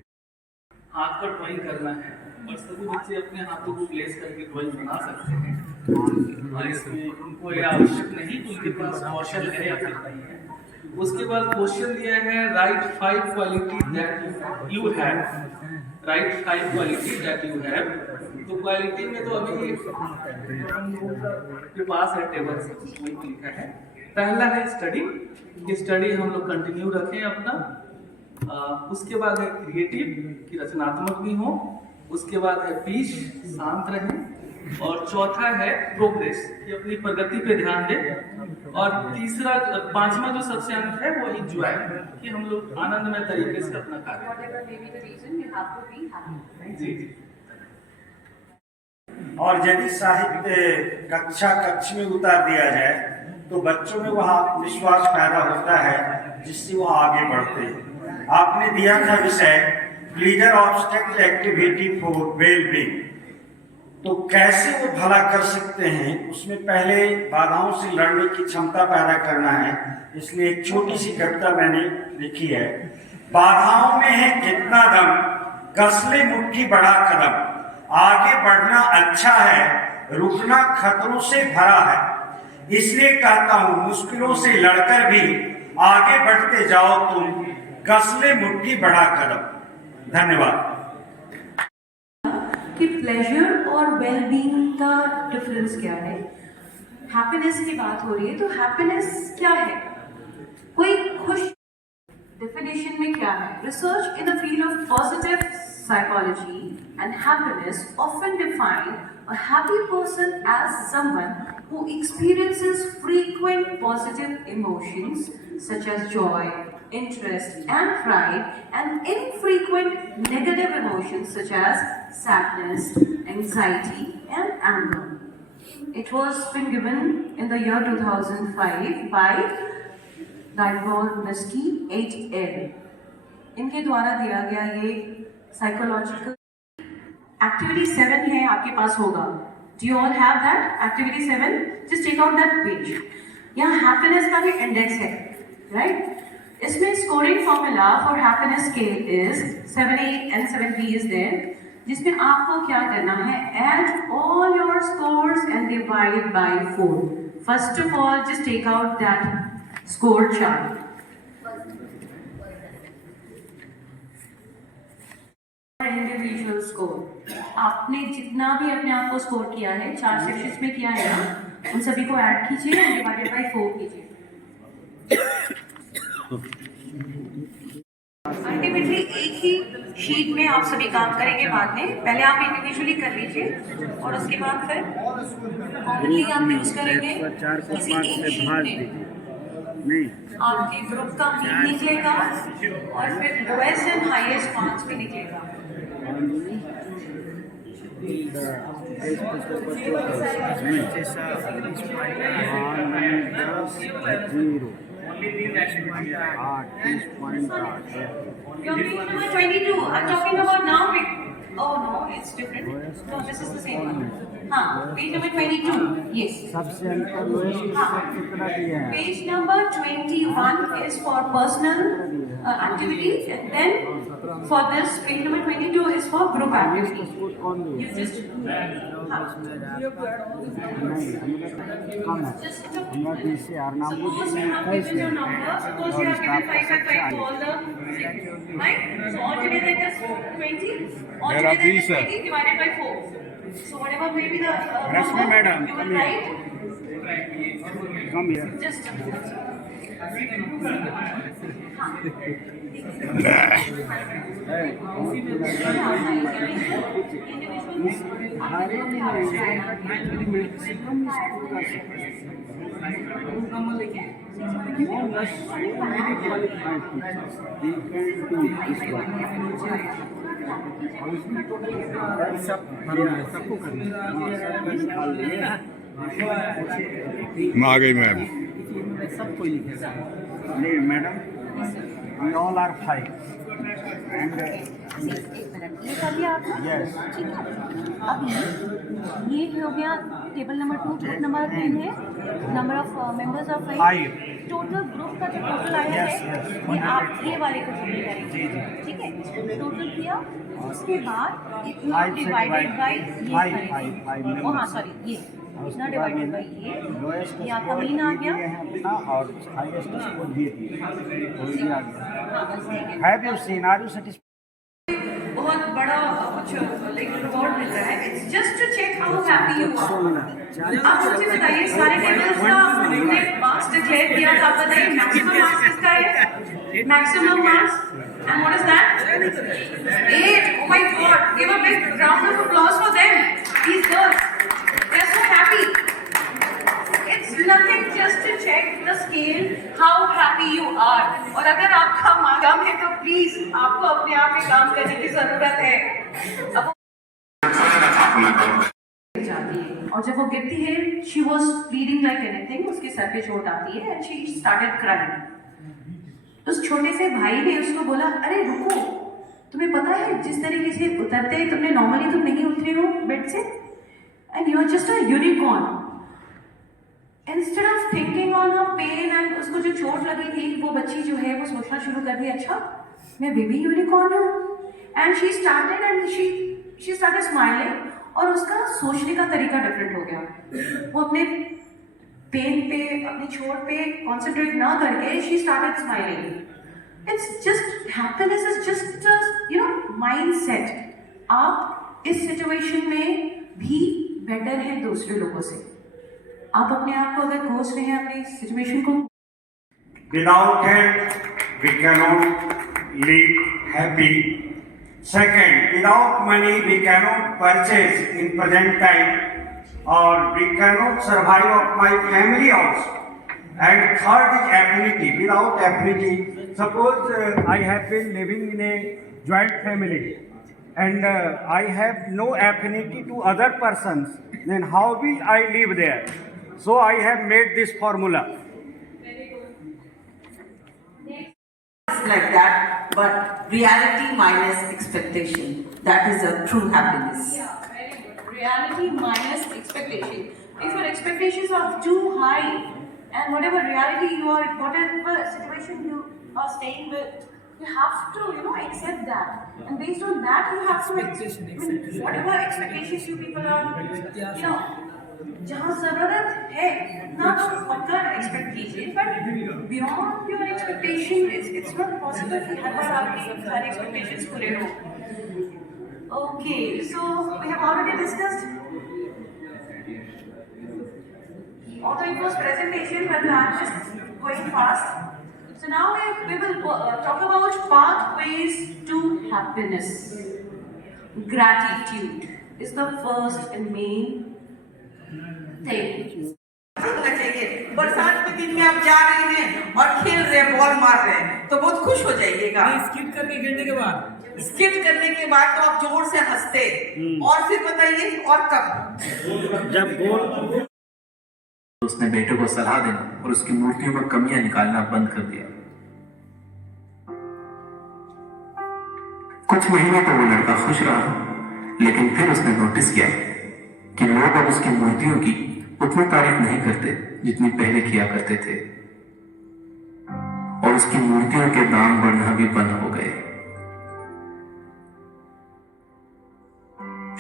हाथ पर ड्राइंग करना है और सभी बच्चे अपने हाथों को प्लेस करके ड्राइंग बना सकते हैं और इसमें उनको ये आवश्यक नहीं कि उनके पास कौशल है या फिर नहीं है। उसके बाद क्वेश्चन दिया है right 5 quality that you have, right 5 quality that you have. तो क्वालिटी में तो अभी के पास है टेबल से वही लिखा है। पहला है स्टडी हम लोग कंटिन्यू रखें अपना। उसके बाद है क्रिएटिव कि रचनात्मक भी हो। उसके बाद है पीस, शांत रहें। और चौथा है प्रोग्रेस कि अपनी प्रगति पे ध्यान दें। और तीसरा, पांचवा जो सबसे अंत है वो एंजॉय कि हम लोग आनंदमय तरीके से अपना कार्य। जी। और यदि साहित्य कक्ष में उतार दिया जाए तो बच्चों में वह आत्मविश्वास पैदा होता है जिससे वो आगे बढ़ते हैं। आपने दिया था विषय leader obstacle activity for wellbeing, तो कैसे वो भला कर सकते हैं उसमें पहले बाधाओं से लड़ने की क्षमता पैदा करना है। इसलिए एक छोटी सी कविता मैंने लिखी है। बाधाओं में है कितना दम, कस ले मुट्ठी बड़ा कदम, आगे बढ़ना अच्छा है, रुकना खतरों से भरा है, इसलिए कहता हूं मुश्किलों से लड़कर भी आगे बढ़ते जाओ तुम, कस ले मुट्ठी बड़ा कदम। धन्यवाद। कि प्लेजर और वेलबींग का डिफरेंस क्या है। हैप्पीनेस की बात हो रही है, तो हैप्पीनेस क्या है? कोई खुश डेफिनेशन में क्या है? Research in the field of positive psychology and happiness often define a happy person as someone who experiences frequent positive emotions such as joy, interest and pride, and infrequent negative emotions such as sadness, anxiety and anger. It was been given in the year 2005 by Vygotsky et al. इनके द्वारा दिया गया ये साइकोलॉजिकल एक्टिविटी 7 है, आपके पास होगा। Do you all have that activity 7? Just take out that page. यहाँ हैप्पीनेस का भी इंडेक्स है, राइट? इसमें scoring formula for happiness scale is 7A and 7B is there, जिसमें आपको क्या करना है? Add all your scores and divide by 4. First of all, just take out that score chart. Individual score, आपने जितना भी अपने आप को स्कोर किया है 4 सेक्शंस में किया है ना, उन सभी को ऐड कीजिए और डिवाइडेड बाय 4 कीजिए। अल्टीमेटली एक ही शीट में आप सभी काम करेंगे बाद में। पहले आप इंडिविजुअली कर लीजिए और उसके बाद फिर कॉमनली आप यूज करेंगे किसी एक शीट में। आपके ग्रुप का मीन निकलेगा और फिर लोएस्ट एंड हाईएस्ट मार्क्स भी निकलेगा। Your page number 22. I'm talking about now. Oh no, it's different. No, this is the same one. हाँ, page number 22. Yes. सबसे अंतर कितना दिया है? Page number 21 is for personal activities, and then for this page number 22 is for group activities. You just suppose you have given your number. Suppose you have given 5 to all the 6, right? So altogether it is 20. Altogether it is 20 divided by 4. So whatever may be the Rashmi madam, you will write. come here. Just आ गई मैम। सबको लिखेगा। नहीं madam, we all are 5 and ये कर दिया आपने? yes. ठीक है। अभी ये हो गया टेबल नंबर 2, टेबल नंबर 3 है। Number of members of 5। Total group का जो टोटल आया है ये आप ये वाले को जोड़ करेंगे, ठीक है? टोटल किया, उसके बाद इतना डिवाइडेड बाय ये करेंगे। ओ हाँ सॉरी, ये इतना डिवाइडेड बाय ये आपका मीन आ गया अपना और हाईएस्ट स्कोर दिए दिए आ गया। Have you seen, are you satisfied? बहुत बड़ा कुछ लाइक रिवॉर्ड मिल रहा है। It's just to check how happy you are. आप मुझे बताइए सारे टेबल्स का हमने मार्क्स डिक्लेयर किया था, आप बताइए मैक्सिमम मार्क्स किसका है? Maximum marks and what is that? 8। Oh my God, give a big round of applause for them. These girls, they're so happy. It's nothing, just to check the scale how happy you are. और अगर आपका मार्क्स कम है तो प्लीज आपको अपने आप में काम करने की जरूरत है। अब और जब वो गिरती है, she was bleeding like anything, उसके सर पे चोट आती है एंड शी स्टार्टेड क्राइंग। उस छोटे से भाई ने उसको बोला, अरे रुको, तुम्हें पता है जिस तरीके से उतरते हैं तुमने नॉर्मली तुम नहीं उतरे हो बेड से, and you are just a unicorn. Instead of thinking on हर पेन एंड उसको जो चोट लगी थी, वो बच्ची जो है वो सोचना शुरू कर दी, अच्छा मैं बेबी यूनिकॉर्न हूँ। एंड शी स्टार्टेड स्माइलिंग, और उसका सोचने का तरीका डिफरेंट हो गया। वो अपने पेन पे, अपनी चोट पे कॉन्सेंट्रेट ना करके she started smiling. It's just happiness is just you know mindset. आप इस सिचुएशन में भी बेटर हैं दूसरे लोगों से। आप अपने आप को अगर कोच रहे हैं अपनी सिचुएशन को, Without help, we cannot live happy. Second, without money, we cannot purchase in present time, or we cannot survive of my family also. And third is affinity. Without affinity, suppose I have been living in a joint family, and I have no affinity to other persons, then how will I live there? So I have made this formula. Like that, but reality minus expectation, that is a true happiness. yeah, very good. Reality minus expectation. If your expectations are too high, and whatever reality you are, whatever situation you are staying with, you have to, you know, accept that, and based on that you have to, whatever expectations you people are, you know, जहाँ जरूरत है ना तो पक्का एक्सपेक्ट कीजिए, but beyond your expectation it's not possible कि हर बार आपकी हर एक्सपेक्टेशंस पूरे हो। Okay, so we have already discussed, although it was presentation, but I'm just going fast. So now we will talk about pathways to happiness. Gratitude is the first and main चाहिए। बरसात के दिन में आप जा रहे हैं और खेल रहे हैं, बॉल मार रहे हैं, तो बहुत खुश हो जाइएगा। स्किट करके गिरने के बाद, स्किट करने के बाद तो आप जोर से हंसते, और फिर बताइए और कब, जब गोल। उसने बेटे को सलाह देना और उसकी मूर्तियों में कमियां निकालना बंद कर दिया। कुछ महीने तो वो लड़का खुश रहा, लेकिन फिर उसने नोटिस किया कि लोग अब उसकी मूर्तियों की उतनी तारीफ नहीं करते जितनी पहले किया करते थे, और उसकी मूर्तियों के दाम बढ़ना भी बंद हो गए।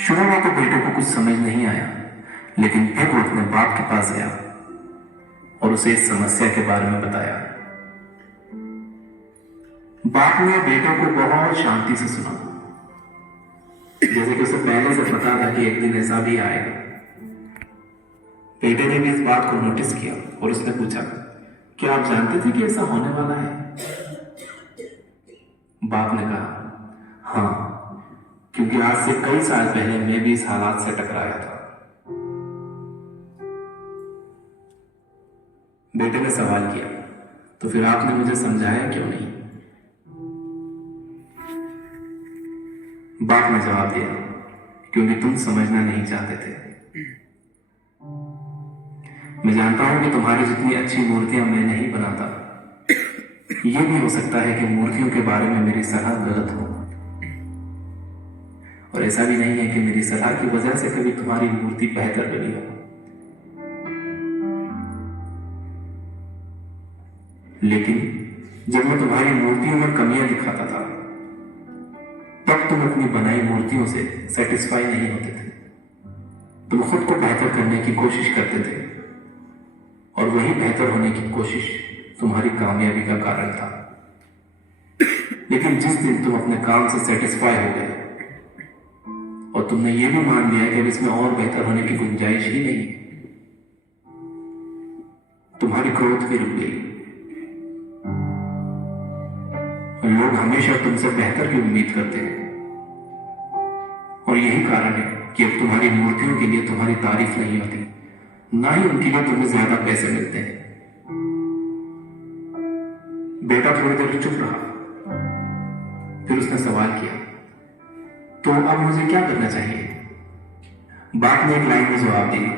शुरू में तो बेटे को कुछ समझ नहीं आया, लेकिन फिर वो अपने बाप के पास गया और उसे इस समस्या के बारे में बताया। बाप ने बेटे को बहुत शांति से सुना, जैसे कि उसे पहले से पता था कि एक दिन ऐसा भी आएगा। बेटे ने भी इस बात को नोटिस किया और उसने पूछा, क्या आप जानते थे कि ऐसा होने वाला है? बाप ने कहा, हाँ, क्योंकि आज से कई साल पहले मैं भी इस हालात से टकराया था। बेटे ने सवाल किया, तो फिर आपने मुझे समझाया क्यों नहीं? बाप ने जवाब दिया, क्योंकि तुम समझना नहीं चाहते थे। मैं जानता हूं कि तुम्हारी जितनी अच्छी मूर्तियां मैं नहीं बनाता, यह भी हो सकता है कि मूर्तियों के बारे में मेरी सलाह गलत हो, और ऐसा भी नहीं है कि मेरी सलाह की वजह से कभी तुम्हारी मूर्ति बेहतर बनी हो। लेकिन जब मैं तुम्हारी मूर्तियों में कमियां दिखाता था, तब तुम अपनी बनाई मूर्तियों से सेटिस्फाई नहीं होते थे। तुम खुद को बेहतर करने की कोशिश करते थे, और वही बेहतर होने की कोशिश तुम्हारी कामयाबी का कारण था। लेकिन जिस दिन तुम अपने काम से सेटिस्फाई हो गए और तुमने ये भी मान लिया कि अब इसमें और बेहतर होने की गुंजाइश ही नहीं है, तुम्हारी ग्रोथ भी रुक गई। लोग हमेशा तुमसे बेहतर की उम्मीद करते हैं, और यही कारण है कि अब तुम्हारी मूर्तियों के लिए तुम्हारी तारीफ नहीं होती, ना ही उनके लिए तुम्हें ज्यादा पैसे मिलते हैं। बेटा थोड़ी देर चुप रहा, फिर उसने सवाल किया, तो अब मुझे क्या करना चाहिए? बाप ने एक लाइन में जवाब दिया,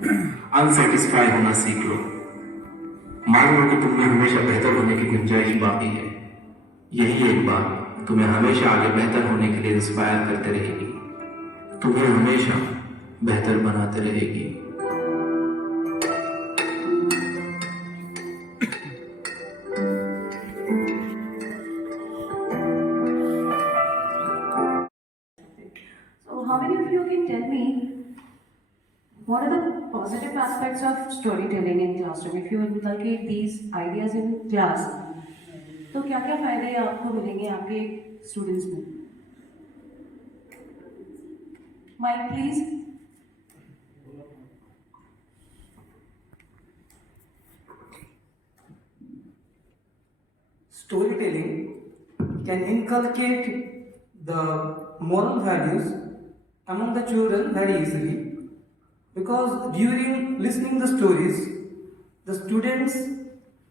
अनसेटिस्फाई होना सीख लो। मान लो कि तुम में हमेशा बेहतर होने की गुंजाइश बाकी है। यही एक बात तुम्हें हमेशा आगे बेहतर होने के लिए इंस्पायर करते रहेगी, तुम्हें हमेशा बेहतर बनाते रहेगी। So how many of you can tell me what are the positive aspects of storytelling in classroom? If you inculcate these ideas in class, तो क्या क्या फायदे आपको मिलेंगे आपके स्टूडेंट्स में? Mic please. Storytelling can inculcate the moral values among the children very easily, because during listening the stories, the students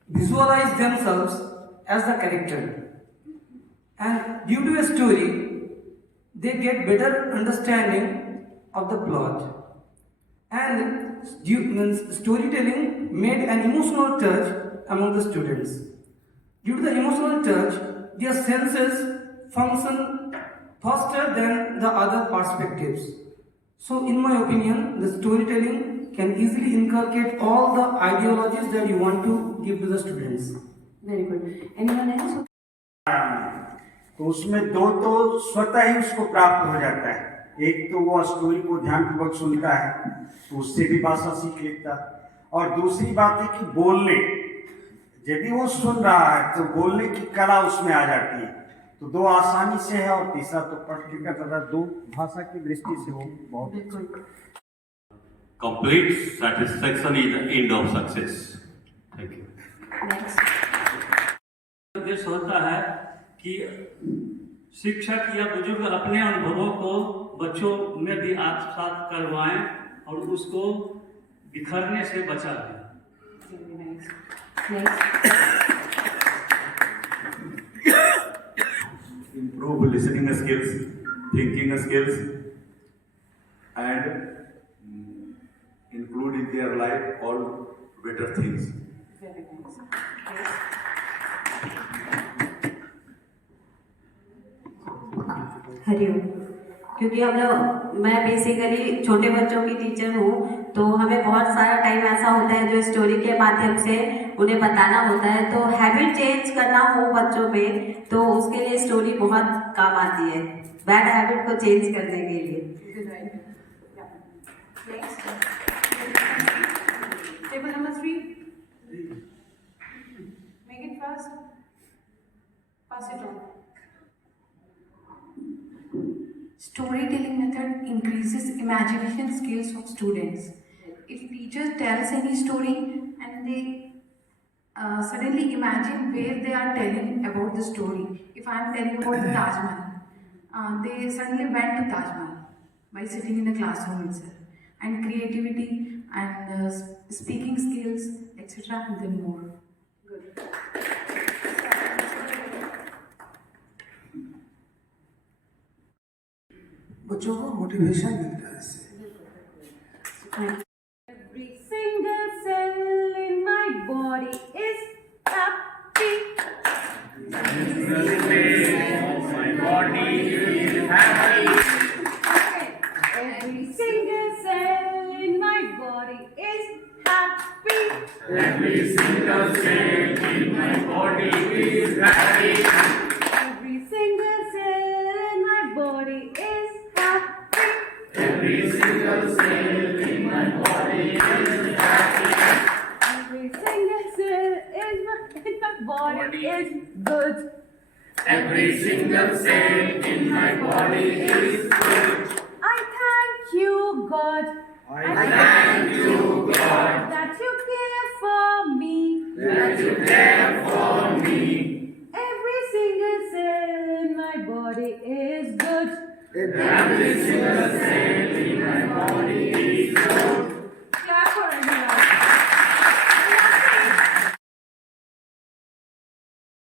visualize themselves as the character, and due to a story they get better understanding of the plot, and storytelling made an emotional touch among the students. Due to the emotional touch, their senses function faster than the other perspectives. So in my opinion, the storytelling can easily inculcate all the ideologies that you want to give to the students. Very good. Anyone else? तो उसमें दो तो स्वतः ही उसको प्राप्त हो जाता है। एक तो वो स्टोरी को ध्यानपूर्वक सुनता है तो उससे भी भाषा सीख लेता है, और दूसरी बात है कि बोलने, यदि वो सुन रहा है तो बोलने की कला उसमें आ जाती है। तो दो आसानी से है, और तीसरा तो पढ़ के तथा दो भाषा की दृष्टि से वो बहुत Complete satisfaction is the end of success. Thank you. उद्देश्य होता है कि शिक्षक या बुजुर्ग अपने अनुभवों को बच्चों में भी आत्मसात करवाएं और उसको बिखरने से बचाएं। Improve listening skills, thinking skills, and include in their life all better things. Very nice. Hariom. क्योंकि हम लोग, मैं बेसिकली छोटे बच्चों की टीचर हूँ, तो हमें बहुत सारा टाइम ऐसा होता है जो स्टोरी के माध्यम से उन्हें बताना होता है। तो हैबिट चेंज करना हो बच्चों में, तो उसके लिए स्टोरी बहुत काम आती है, बैड हैबिट को चेंज करने के लिए। Table number 3. Make it fast. Pass it on. Storytelling method increases imagination skills of students. If teacher tells any story and they suddenly imagine where they are telling about the story. If I am telling about the Taj Mahal, they suddenly went to Taj Mahal by sitting in the classroom itself. And creativity and speaking skills, etc. and then more. Good. बच्चों को मोटिवेशन मिलता है इससे। Every single cell in my body is happy. My body is happy. Every single cell in my body is happy. Every single cell in my body is happy. Every single cell in my body is happy. Every single cell in my body is happy. Every single cell in my body is good. Every single cell in my body is good. I thank you, God. I thank you, God, that you care for me. that you care for me. Every single cell in my body is good. Every single cell